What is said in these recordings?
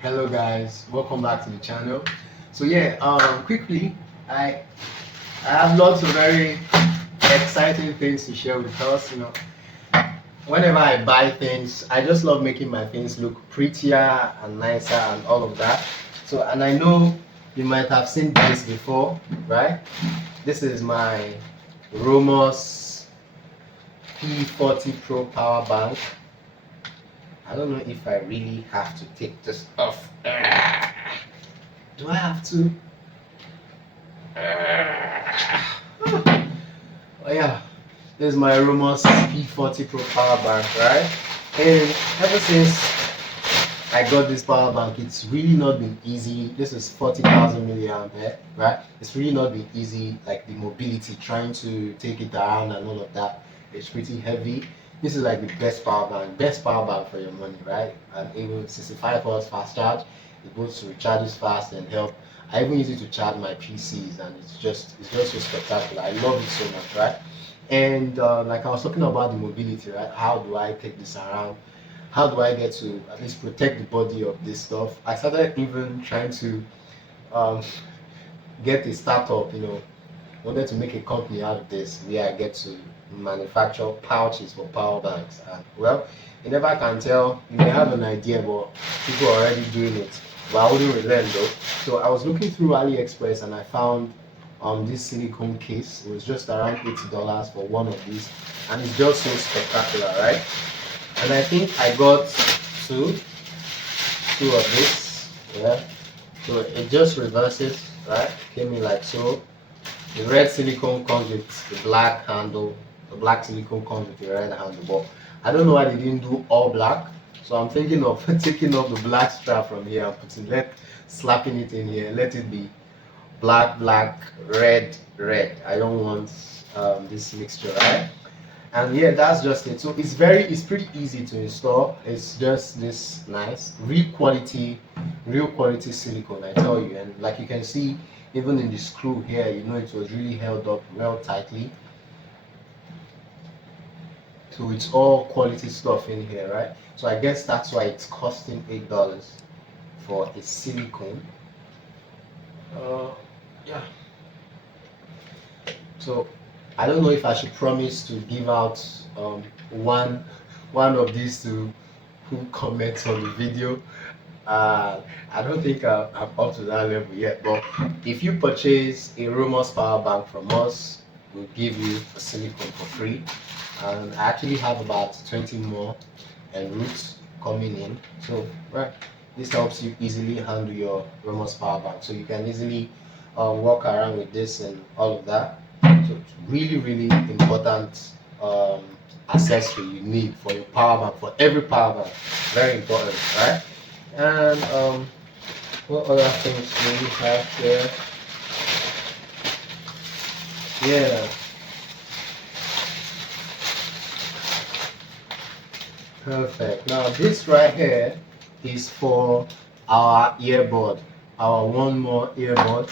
Hello guys, welcome back to the channel. So quickly, I I have lots of very exciting things to share with us. Whenever I buy things, I just love making my things look prettier and nicer and all of that. So, and I know you might have seen this before, right? This is my Romos P40 Pro power bank. I don't know if I really have to take this off. Do I have to? Oh yeah, this is my Romos P40 Pro power bank, right? And ever since I got this power bank, it's really not been easy. This is 40,000 milliampere, right? It's really not been easy, like the mobility, trying to take it around and all of that. It's pretty heavy. This is like the best power bank for your money, right? And even 65 watts fast charge. It goes to recharges fast and help. I even use it to charge my PCs, and it's just so spectacular. I love it so much, right? And like I was talking about the mobility, right? How do I take this around? How do I get to at least protect the body of this stuff? I started even trying to um, get a startup, wanted to make a company out of this where I get to manufacture pouches for power banks. And well, you never can tell. You may have an idea, but people are already doing it. But I wouldn't relent though. So I was looking through AliExpress and I found this silicone case. It was just around $80 for one of these, and it's just so spectacular, right? And I think I got two, two of this. Yeah. So it just reverses, right? Came in like so. The red silicone comes with the black handle. The black silicone comes with the red handle. But I don't know why they didn't do all black. So I'm thinking of taking off the black strap from here and slapping it in here. Let it be black, black, red, red. I don't want this mixture, right? And yeah, that's just it. So it's pretty easy to install. It's just this nice real quality silicone, I tell you. And like you can see, even in the screw here, it was really held up well tightly. So it's all quality stuff in here, right? So I guess that's why it's costing $8 for a silicone. Yeah. So I don't know if I should promise to give out one of these to who comments on the video. I don't think I'm up to that level yet, but if you purchase a Romos power bank from us, we'll give you a silicone for free. And I actually have about 20 more en route coming in. So, right, this helps you easily handle your Romos power bank. So you can easily walk around with this and all of that. So it's really, really important accessory you need for your power bank, for every power bank. Very important, right? And what other things do we have here? Yeah, perfect. Now this right here is for our earbud, our one more earbud.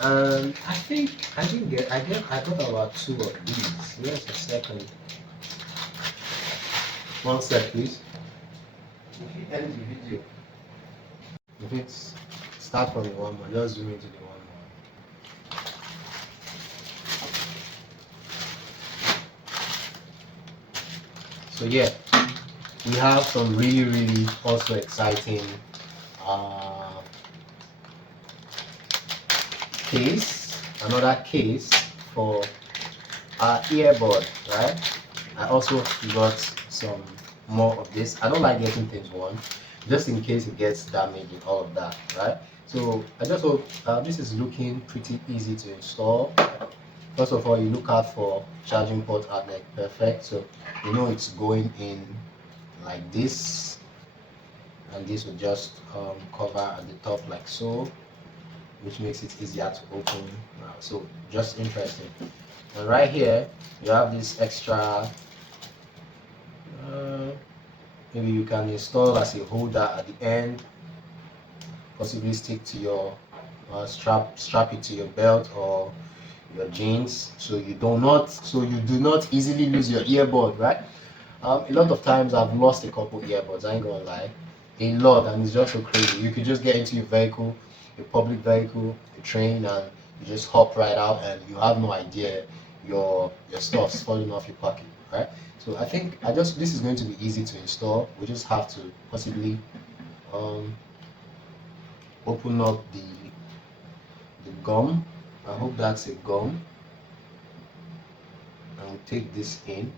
And I got about two of these. Where's a second? One sec, please. If you end the video, if it's start from the one more, just zoom into the one more. So yeah, we have some really, really also exciting uh, another case for our earbud, right? I also got some more of this. I don't like getting things worn, just in case it gets damaged and all of that, right? So I just hope this is looking pretty easy to install. First of all, you look out for charging port outlet, perfect. So it's going in like this, and this will just cover at the top like so, which makes it easier to open. So just interesting. And right here, you have this extra. Maybe you can install as a holder at the end, possibly stick to your strap it to your belt or your jeans, so you do not easily lose your earbud, right? A lot of times I've lost a couple earbuds, I ain't gonna lie. a lot, and it's just so crazy. You could just get into your vehicle, a public vehicle, a train, and you just hop right out, and you have no idea your stuff's falling off your pocket, right? So I think this is going to be easy to install. We just have to possibly um, open up the gum. I hope that's a gum. And we'll take this in.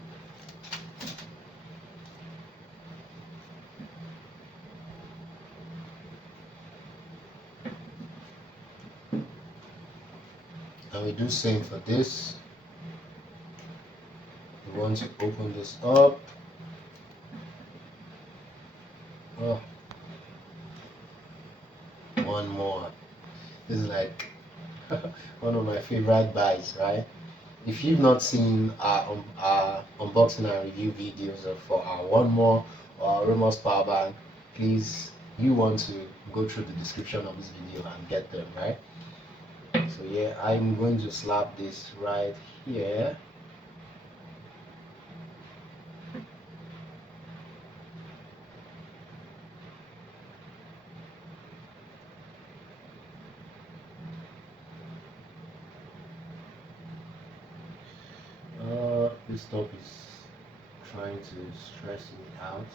And we do same for this. We want to open this up. Oh, one more. This is like one of my favorite buys, right? If you've not seen our unboxing and review videos for our one more Rumors power bank, please, you want to go through the description of this video and get them, right? So yeah, I'm going to slap this right here. This top is trying to stress me out.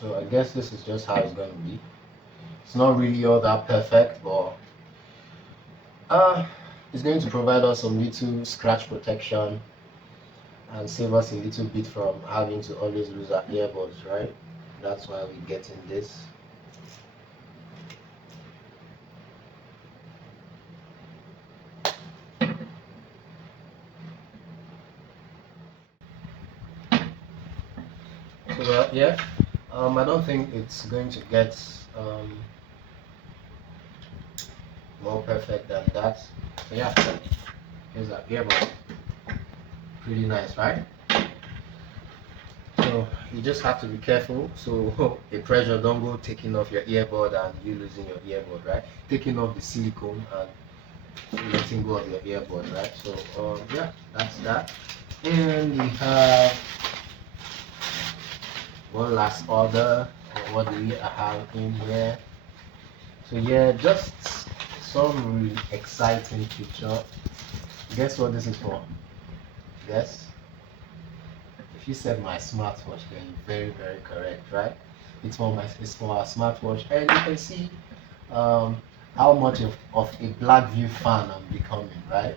So I guess this is just how it's going to be. It's not really all that perfect, but it's going to provide us some little scratch protection and save us a little bit from having to always lose our earbuds, right? That's why we're getting this. So yeah, I don't think it's going to get more perfect than that. So yeah, here's our earbud. Pretty nice, right? So you just have to be careful so the pressure don't go taking off your earbud and you losing your earbud, right? Taking off the silicone and letting go of your earbud, right? So yeah, that's that. And we have one last order. What do we have in here? So yeah, just some really exciting feature. Guess what this is for? Guess? If you said my smartwatch, then you're very, very correct, right? It's for our smartwatch, and you can see how much of a Blackview fan I'm becoming, right?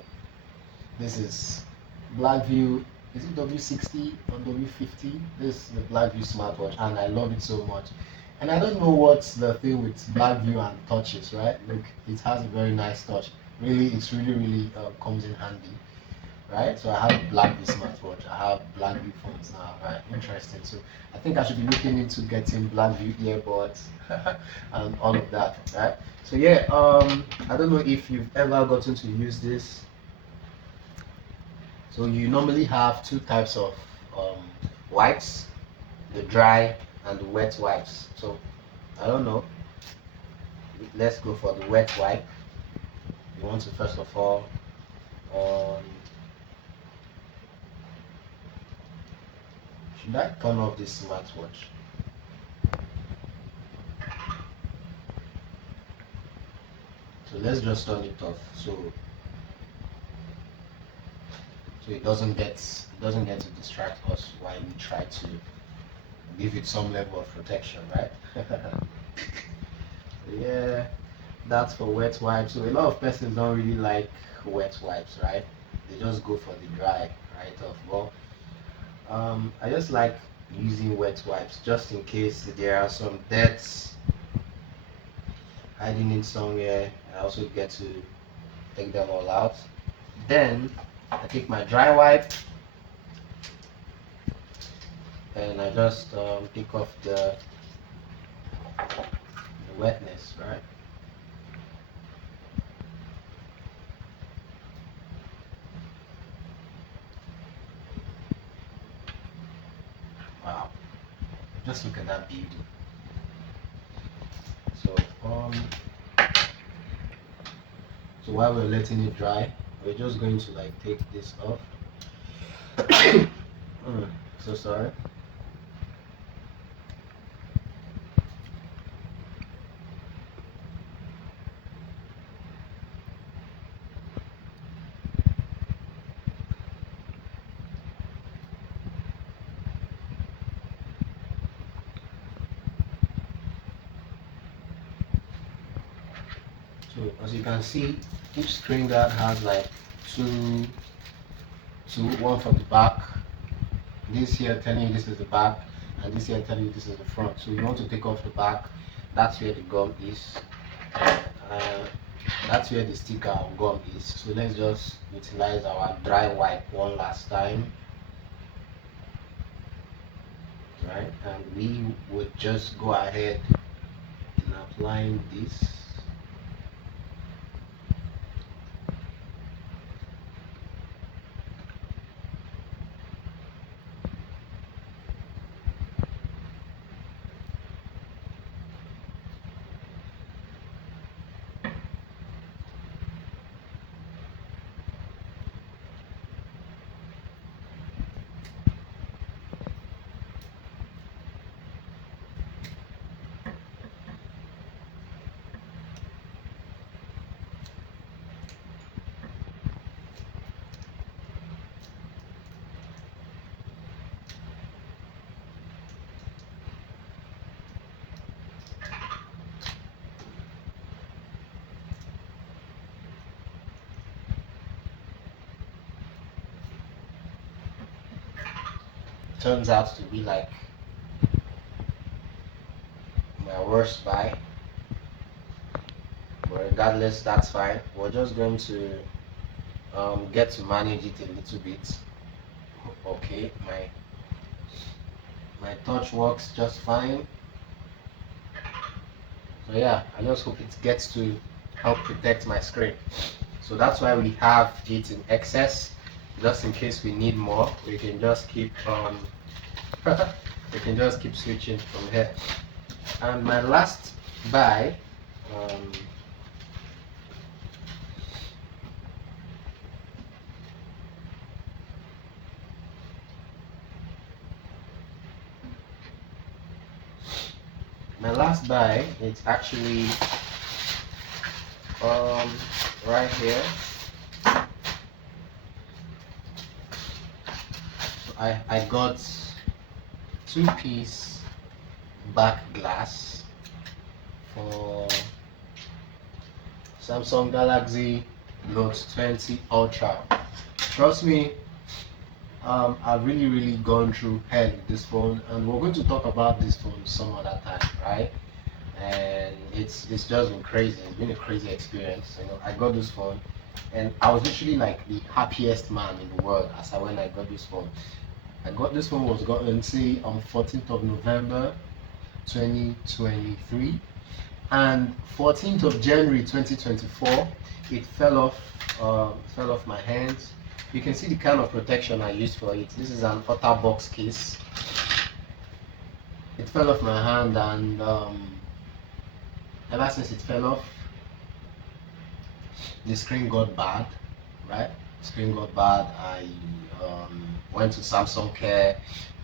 This is Blackview. Is it W60 or W50? This is the Blackview smartwatch, and I love it so much. And I don't know what's the thing with Blackview and touches, right? Look, it has a very nice touch. Really, it's really comes in handy, right? So I have a Blackview smartwatch. I have Blackview phones now, right? Interesting. So I think I should be looking into getting Blackview earbuds and all of that, right? So yeah, I don't know if you've ever gotten to use this. So you normally have two types of um, wipes, the dry and the wet wipes. So I don't know. Let's go for the wet wipe. You want to first of all um, should I turn off this smartwatch? So let's just turn it off so it doesn't get to distract us while we try to give it some level of protection, right? Yeah, that's for wet wipes. So a lot of persons don't really like wet wipes, right? They just go for the dry right off. Well, I just like using wet wipes just in case there are some debts hiding in somewhere. I also get to take them all out. Then I take my dry wipe and I just take off the wetness, right? Wow, just look at that beauty. So so while we're letting it dry, we're just going to like take this off. So sorry. So as you can see, each screen guard has like two, one for the back. This here telling you this is the back, and this here telling you this is the front. So you want to take off the back. That's where the gum is. Uh, that's where the sticker of gum is. So let's just utilize our dry wipe one last time, right? And we would just go ahead and applying this. Turns out to be like my worst buy, but regardless, that's fine. We're just going to get to manage it a little bit. Okay, my touch works just fine. So yeah, I just hope it gets to help protect my screen. So that's why we have it in excess, just in case we need more. We can just keep we can just keep switching from here. And my last buy, um, my last buy, it's actually right here. So I got 2-piece back glass for Samsung Galaxy Note 20 Ultra. Trust me, I've really gone through hell with this phone, and we're going to talk about this phone some other time, right? And it's just been crazy. It's been a crazy experience. You know, I got this phone, and I was literally like the happiest man in the world as I when I got this phone. I got this phone was gotten say on 14th of November 2023, and 14th of January 2024 it fell off my hands. You can see the kind of protection I used for it. This is an OtterBox case. It fell off my hand, and ever since it fell off, the screen got bad, right? The screen got bad. I went to Samsung Care.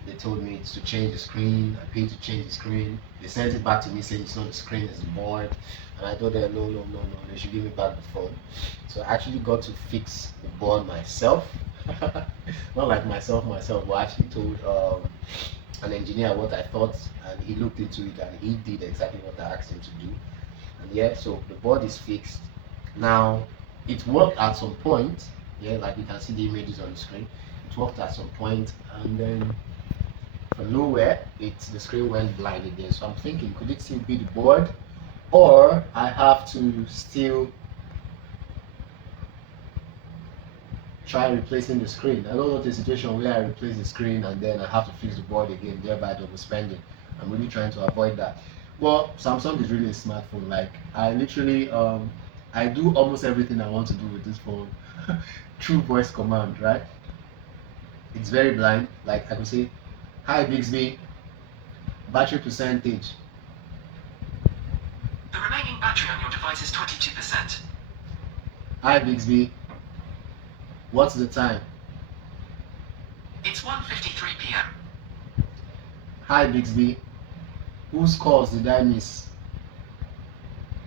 They told me to change the screen. I paid to change the screen. They sent it back to me saying it's not the screen, it's the board. And I told them no, they should give me back the phone. So I actually got to fix the board myself. Not like myself, but I actually told an engineer what I thought, and he looked into it and he did exactly what I asked him to do. And yeah, so the board is fixed. Now, it worked at some point, yeah, like you can see the images on the screen. It worked at some point, and then from nowhere, the screen went blind again. So I'm thinking, could it still be the board, or I have to still try replacing the screen. I don't want a situation where I replace the screen and then I have to fix the board again, thereby double spending. I'm really trying to avoid that. Well, Samsung is really a smartphone. Like I literally I do almost everything I want to do with this phone through voice command, right? It's very blind. Like I could say, hi Bixby, battery percentage. The remaining battery on your device is 22%. Hi Bixby, what's the time? It's 1:53 p.m. Hi Bixby, whose calls did I miss?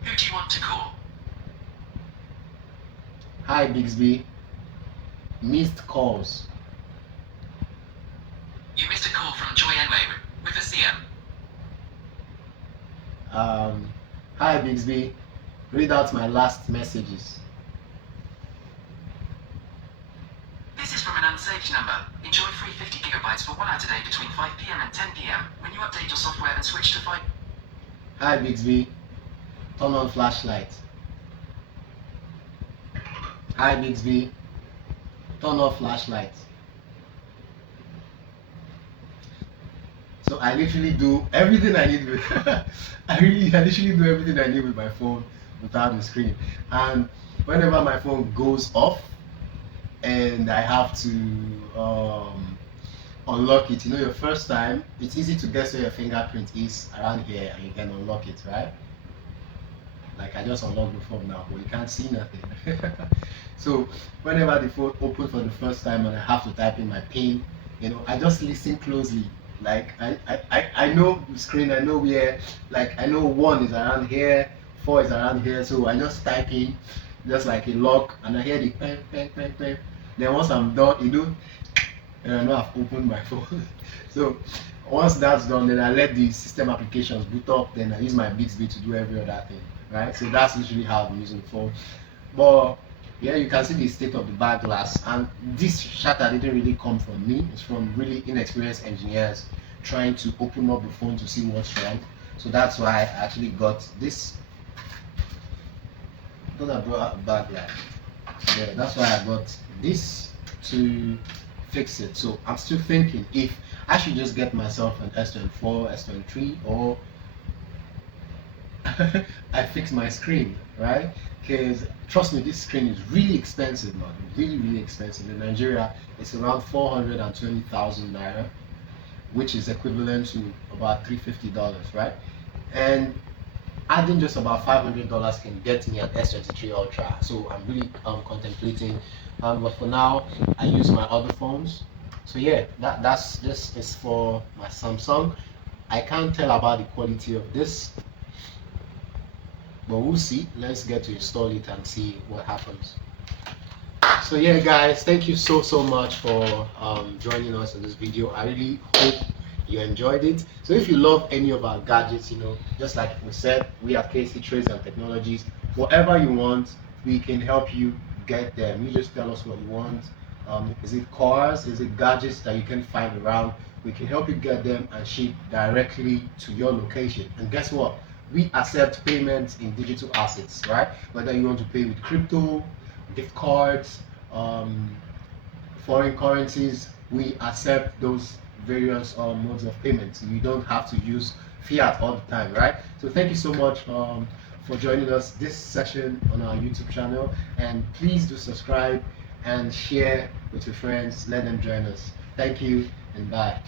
Who do you want to call? Hi Bixby, missed calls. You missed a call from Joy Enway with a CM. Hi Bixby, read out my last messages. This is from an unsaved number. Enjoy free 50 gigabytes for 1 hour today between 5 p.m. and 10 p.m. when you update your software and switch to 5. Hi Bixby, turn on flashlight. Hi Bixby, turn off flashlight. So I literally do everything I need with I literally do everything I need with my phone without the screen. And whenever my phone goes off and I have to unlock it, you know, your first time, it's easy to guess where your fingerprint is around here and you can unlock it, right? Like I just unlocked the phone now, but you can't see nothing. So whenever the phone opens for the first time and I have to type in my PIN, you know, I just listen closely. Like I know the screen, I know where, like I know 1 is around here, 4 is around here, so I just type in just like a lock and I hear the ping ping ping ping. Then once I'm done, you know, and I know I've opened my phone. So once that's done, then I let the system applications boot up, then I use my Bixby to do every other thing, right? So that's literally how I'm using the phone. But yeah, you can see the state of the back glass, and this shatter didn't really come from me. It's from really inexperienced engineers trying to open up the phone to see what's wrong. So that's why I actually got this. I thought I brought out a back glass. Yeah, that's why I got this to fix it. So I'm still thinking if I should just get myself an S24, S23, or I fix my screen, right? Because trust me, this screen is really expensive, man. Really expensive. In Nigeria, it's around 420,000 naira, which is equivalent to about $350, right? And adding just about $500 can get me an S23 Ultra. So I'm really contemplating. But for now, I use my other phones. So yeah, this is for my Samsung. I can't tell about the quality of this, but we'll see. Let's get to install it and see what happens. So yeah guys, thank you so much for joining us in this video. I really hope you enjoyed it. So if you love any of our gadgets, you know, just like we said, we at KC Trades and Technologies, whatever you want, we can help you get them. You just tell us what you want. Is it cars, is it gadgets that you can find around? We can help you get them and ship directly to your location. And guess what, we accept payments in digital assets, right? Whether you want to pay with crypto, gift cards, foreign currencies, we accept those various modes of payments. You don't have to use fiat all the time, right? So thank you so much for joining us this session on our YouTube channel, and please do subscribe and share with your friends. Let them join us. Thank you and bye.